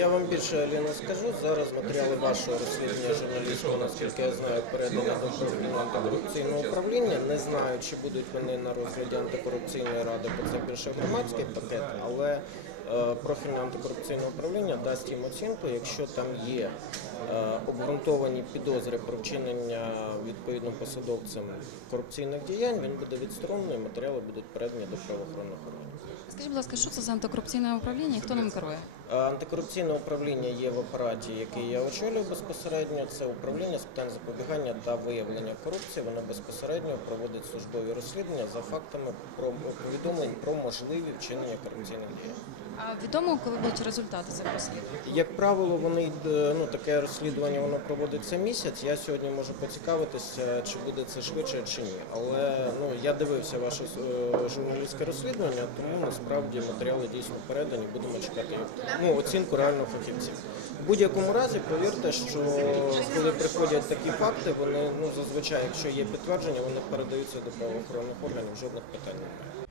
Я вам більше Аліна скажу. Зараз матеріали вашого розслідування журналістського, наскільки я знаю, передано до антикорупційного управління. Не знаю, чи будуть вони на розгляді антикорупційної ради, бо це більше громадський пакет, але е, профільне антикорупційне управління дасть їм оцінку, якщо там є обґрунтовані підозри про вчинення відповідно посадовцем корупційних діянь, він буде відсторонений, матеріали будуть передані до правоохоронних органів. Скажіть, будь ласка, що це за антикорупційне управління і хто ним керує? Е, Антикорупційне управління є в апараті, який я очолюю безпосередньо. Це управління з питань запобігання та виявлення корупції. Воно безпосередньо проводить службові розслідування за фактами про повідомлень про можливі вчинення корупційних дій. А відомо, коли будуть результати цих розслідувань? Як правило, вони йд- ну таке розслідування воно проводиться місяць. Я сьогодні можу поцікавитися, чи буде це швидше чи ні. Але ну я дивився ваше е, журналістське розслідування, тому насправді матеріали дійсно передані. Будемо чекати ну, оцінку реального фахівців. В будь-якому разі повірте, що коли приходять такі факти, вони ну зазвичай, якщо є підтвердження, вони передаються до правоохоронних органів. Жодних питань немає.